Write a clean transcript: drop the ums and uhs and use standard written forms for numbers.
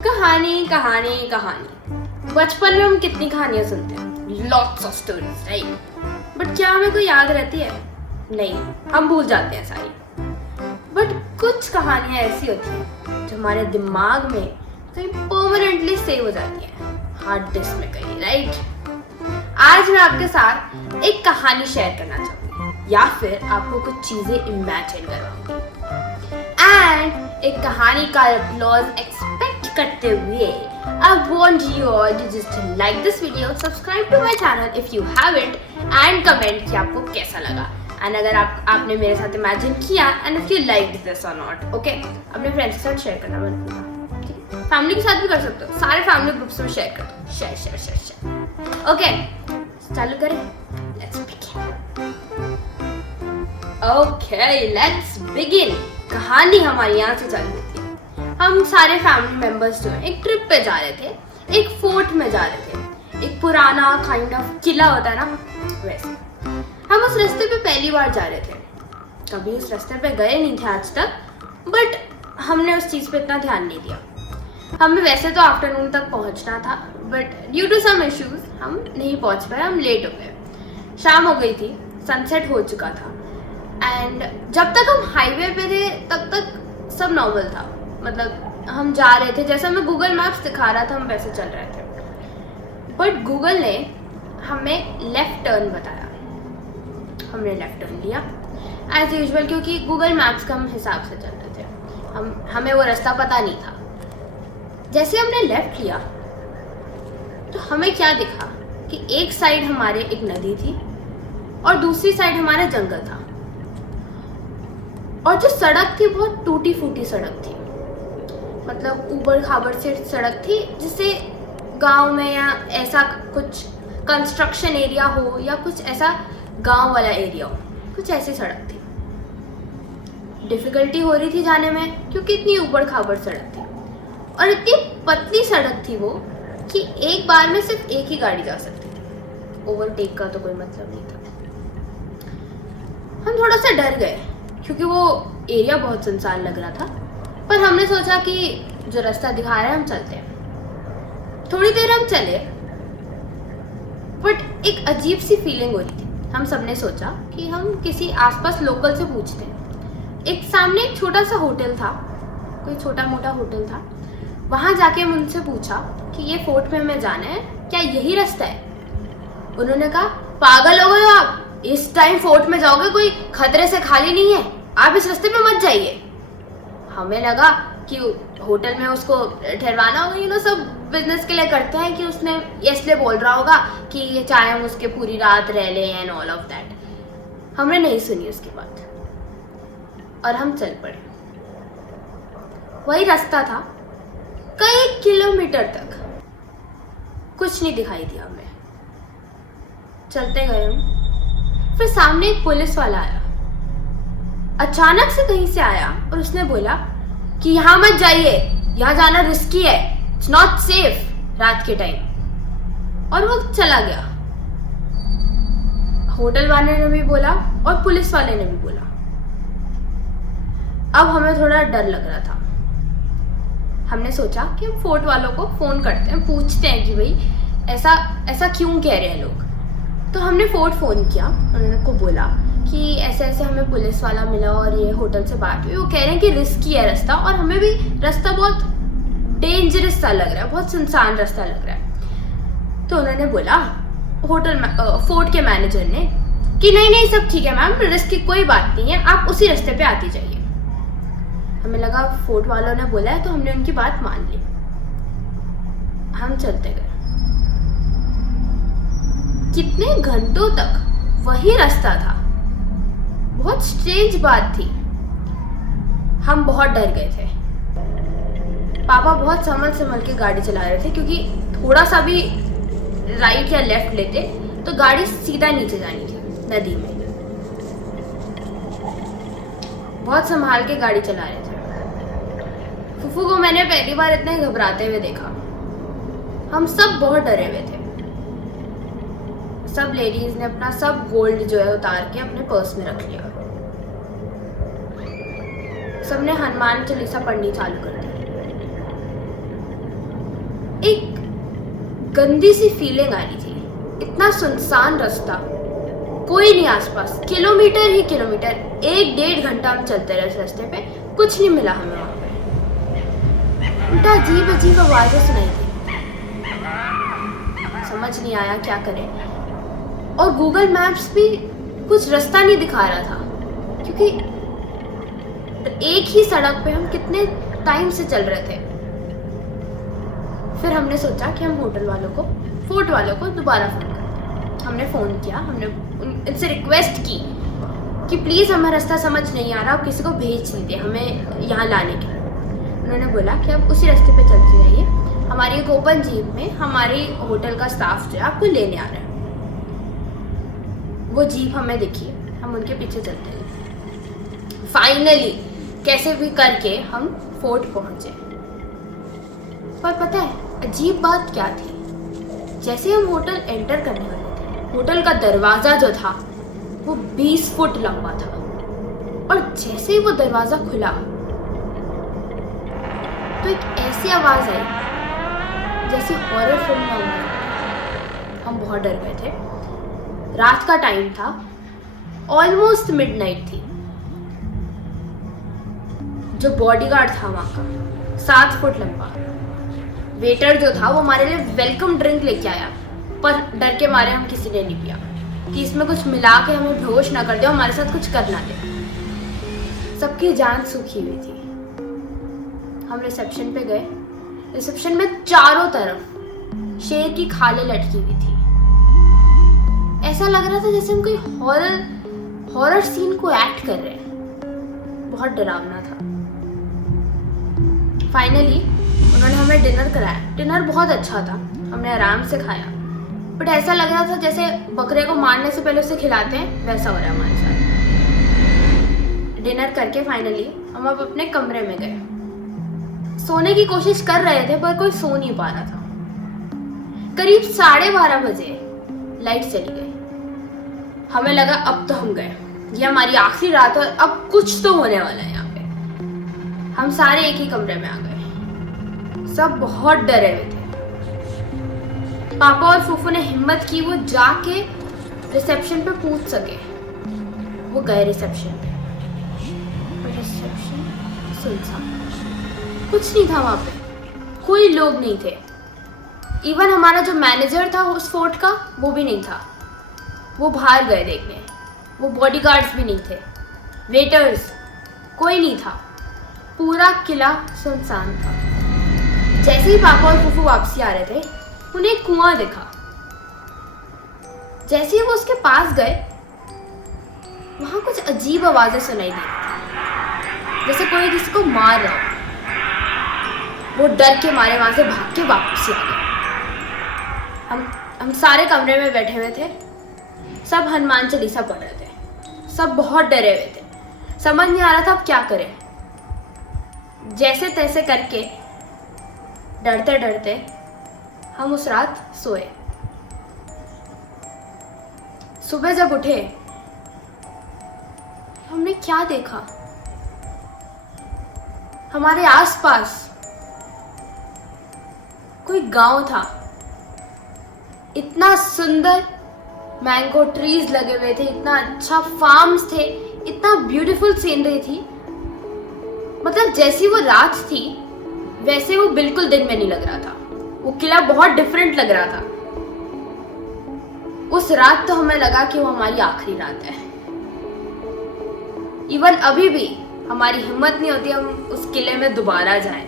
कहानी कहानी कहानी। बचपन में हम कितनी कहानियां सुनते हैं, lots of stories, right. But क्या हमें कोई याद रहती है? नहीं, हम भूल जाते हैं सारी। बट कुछ कहानियां ऐसी होती हैं जो हमारे दिमाग में कहीं परमानेंटली सेव हो जाती है, हार्ड डिस्क में कहीं, राइट। आज मैं आपके साथ एक कहानी शेयर करना चाहूंगी या फिर आपको कुछ चीजें इमेजिन करवाऊंगी एंड एक कहानी का applause एक्सपेक्ट करते हुए I want you all to just like this video, subscribe to my channel if you haven't and comment कि आपको कैसा लगा and अगर आपने मेरे साथ इमेजिन किया and if you liked this or not, okay? अपने फ्रेंड्स के साथ शेयर करना मत भूलना, ठीक है? फैमिली के साथ भी कर सकते हो, सारे फैमिली ग्रुप्स में शेयर कर दो, शेयर, ओके? चालू करें? Let's begin. कहानी हमारी यहाँ से चालू होती है। हम सारे फैमिली मेंबर्स जो हैं एक ट्रिप पे जा रहे थे, एक फोर्ट में जा रहे थे, एक पुराना काइंड ऑफ किला होता है ना, वैसे। हम उस रास्ते पे पहली बार जा रहे थे, कभी उस रास्ते पे गए नहीं थे आज तक, बट हमने उस चीज़ पे इतना ध्यान नहीं दिया। हमें वैसे तो आफ्टरनून तक पहुंचना था, but due to some issues हम नहीं पहुंच पाए, हम लेट हो गए। शाम हो गई थी, सनसेट हो चुका था एंड जब तक हम हाईवे पे थे तब तक सब नॉर्मल था। मतलब हम जा रहे थे, जैसे हमें गूगल मैप्स दिखा रहा था हम वैसे चल रहे थे, बट गूगल ने हमें लेफ्ट टर्न बताया। हमने लेफ्ट टर्न लिया एज यूजुअल, क्योंकि गूगल मैप्स के हम हिसाब से चल रहे थे, हमें वो रास्ता पता नहीं था। जैसे हमने लेफ्ट लिया तो हमें क्या दिखा कि एक साइड हमारे एक नदी थी और दूसरी साइड हमारा जंगल था, और जो सड़क थी बहुत टूटी फूटी सड़क थी, मतलब ऊबड़ खाबड़ से सड़क थी, जिसे गांव में या ऐसा कुछ कंस्ट्रक्शन एरिया हो या कुछ ऐसा गांव वाला एरिया हो, कुछ ऐसी सड़क थी। डिफिकल्टी हो रही थी जाने में क्योंकि इतनी ऊबड़ खाबड़ सड़क थी और इतनी पतली सड़क थी वो कि एक बार में सिर्फ एक ही गाड़ी जा सकती थी, ओवरटेक का तो कोई मतलब नहीं था। हम थोड़ा सा डर गए क्योंकि वो एरिया बहुत सुनसान लग रहा था, पर हमने सोचा कि जो रास्ता दिखा रहा है हम चलते हैं। थोड़ी देर हम चले, बट एक अजीब सी फीलिंग हो रही थी। हम सबने सोचा कि हम किसी आसपास लोकल से पूछते हैं। एक सामने एक छोटा सा होटल था, कोई छोटा मोटा होटल था, वहां जाके हम उनसे पूछा कि ये फोर्ट में हमें जाना है, क्या यही रास्ता है? उन्होंने कहा, पागल हो गए हो आप, इस टाइम फोर्ट में जाओगे, कोई खतरे से खाली नहीं है, आप इस रास्ते पे मत जाइए। हमें लगा कि होटल में उसको ठहरवाना होगा, सब बिजनेस के लिए करते हैं, कि उसने इसलिए बोल रहा होगा कि ये चाहे हम उसके पूरी रात रह लें एंड ऑल ऑफ दैट। हमने नहीं सुनी उसकी बात और हम चल पड़े। वही रास्ता था, कई किलोमीटर तक कुछ नहीं दिखाई दिया हमें। चलते गए हम, फिर सामने एक पुलिस वाला आया, अचानक से कहीं से आया और उसने बोला कि यहाँ मत जाइए, यहाँ जाना रिस्की है, इट्स नॉट सेफ रात के टाइम, और वो चला गया। होटल वाले ने भी बोला और पुलिस वाले ने भी बोला। अब हमें थोड़ा डर लग रहा था। हमने सोचा कि हम फोर्ट वालों को फोन करते हैं, पूछते हैं कि भाई ऐसा ऐसा क्यों कह रहे हैं लोग। तो हमने फोर्ट फोन किया, उन्होंने को बोला कि ऐसे ऐसे हमें पुलिस वाला मिला और ये होटल से बात हुई, वो कह रहे हैं कि रिस्की है रास्ता, और हमें भी रास्ता बहुत डेंजरस सा लग रहा है, बहुत सुनसान रास्ता लग रहा है। तो उन्होंने बोला फोर्ट के मैनेजर ने कि नहीं सब ठीक है मैम, रिस्क की कोई बात नहीं है, आप उसी रास्ते पे आती जाइए। हमें लगा फोर्ट वालों ने बोला है, तो हमने उनकी बात मान ली। हम चलते गए, कितने घंटों तक वही रास्ता था। बहुत स्ट्रेंज बात थी, हम बहुत डर गए थे। पापा बहुत संभल के गाड़ी चला रहे थे, क्योंकि थोड़ा सा भी राइट या लेफ्ट लेते तो गाड़ी सीधा नीचे जानी थी नदी में। बहुत संभाल के गाड़ी चला रहे थे। फूफू को मैंने पहली बार इतने घबराते हुए देखा। हम सब बहुत डरे हुए थे। सब लेडीज ने अपना सब गोल्ड जो है उतार के अपने पर्स में रख लिया। सबने हनुमान चालीसा पढ़नी चालू कर दी। एक गंदी सी फीलिंग आ रही थी। इतना सुनसान रास्ता, कोई नहीं आसपास, किलोमीटर ही किलोमीटर, 1-1.5 घंटा हम चलते रहे इस रास्ते पे, कुछ नहीं मिला हमें वहाँ पे। उल्टा अजीब अजीब आवाज़ें सुनाई थी, समझ नहीं आया क्या करें। और गूगल मैप्स भी कुछ रास्ता नहीं दिखा रहा था, क्योंकि एक ही सड़क पे हम कितने टाइम से चल रहे थे। फिर हमने सोचा कि हम होटल वालों को, फोर्ट वालों को दोबारा फ़ोन करते। हमने फ़ोन किया, हमने इनसे रिक्वेस्ट की कि प्लीज़ हमें रास्ता समझ नहीं आ रहा, आप किसी को भेज दीजिए हमें यहाँ लाने के लिए। उन्होंने बोला कि आप उसी रास्ते पे चलते रहिए, हमारी एक ओपन जीप में हमारी होटल का स्टाफ जो है आपको लेने आ रहा है। वो जीप हमें दिखी, हम उनके पीछे चलते गए। फाइनली कैसे भी करके हम फोर्ट पहुंचे। पर पता है अजीब बात क्या थी, जैसे हम होटल एंटर करने वाले थे, होटल का दरवाज़ा जो था वो 20 फुट लंबा था, और जैसे ही वो दरवाज़ा खुला तो एक ऐसी आवाज़ आई जैसे हॉरर फिल्म में हुआ। हम बहुत डर गए थे। रात का टाइम था, ऑलमोस्ट मिडनाइट थी। जो बॉडीगार्ड था वहाँ का 7 फुट लंबा, वेटर जो था वो हमारे लिए वेलकम ड्रिंक लेके आया, पर डर के मारे हम किसी ने नहीं पिया कि इसमें कुछ मिला के हमें बेहोश ना कर दे, हमारे साथ कुछ कर ना दे। सबकी जान सूखी हुई थी। हम रिसेप्शन पे गए। रिसेप्शन में चारों तरफ शेर की खालें लटकी हुई थी। ऐसा लग रहा था जैसे हम कोई हॉरर सीन को एक्ट कर रहे हैं। बहुत डरावना था। फाइनली उन्होंने हमें डिनर कराया। डिनर बहुत अच्छा था, हमने आराम से खाया, बट ऐसा लग रहा था जैसे बकरे को मारने से पहले उसे खिलाते हैं, वैसा हो रहा है हमारे साथ। डिनर करके फाइनली हम अब अपने कमरे में गए। सोने की कोशिश कर रहे थे पर कोई सो नहीं पा रहा था। करीब 12:30 बजे लाइट चली गई। हमें लगा अब तो हम गए, ये हमारी आखिरी रात है, अब कुछ तो होने वाला है यहाँ पे। हम सारे एक ही कमरे में आ गए। सब बहुत डरे हुए थे। पापा और फूफू ने हिम्मत की, वो जाके रिसेप्शन पे पूछ सके। वो गए रिसेप्शन पे, पर रिसेप्शन सुनसान, कुछ नहीं था वहाँ पे, कोई लोग नहीं थे। इवन हमारा जो मैनेजर था उस फोर्ट का, वो भी नहीं था, वो बाहर गए देखने। वो बॉडीगार्ड्स भी नहीं थे, वेटर्स कोई नहीं था। पूरा किला सुनसान था। जैसे ही पापा और फूफू वापसी आ रहे थे, उन्हें एक कुआं दिखा। जैसे ही वो उसके पास गए, वहां कुछ अजीब आवाजें सुनाई दी, जैसे कोई किसी को मार रहा हो। वो डर के मारे वहां से भाग के वापसी आ गए। हम सारे कमरे में बैठे हुए थे। सब हनुमान चालीसा पढ़ रहे थे। सब बहुत डरे हुए थे। समझ नहीं आ रहा था अब क्या करें। जैसे तैसे करके डरते डरते हम उस रात सोए। सुबह जब उठे, हमने क्या देखा? हमारे आसपास कोई गांव था। इतना सुंदर मैंगो ट्रीज लगे हुए थे, इतना अच्छा फार्म्स थे, इतना ब्यूटीफुल सीनरी थी। मतलब जैसी वो रात थी वैसे वो बिल्कुल दिन में नहीं लग रहा था। वो किला बहुत डिफरेंट लग रहा था। उस रात तो हमें लगा कि वो हमारी आखिरी रात है। इवन अभी भी हमारी हिम्मत नहीं होती हम उस किले में दोबारा जाएं।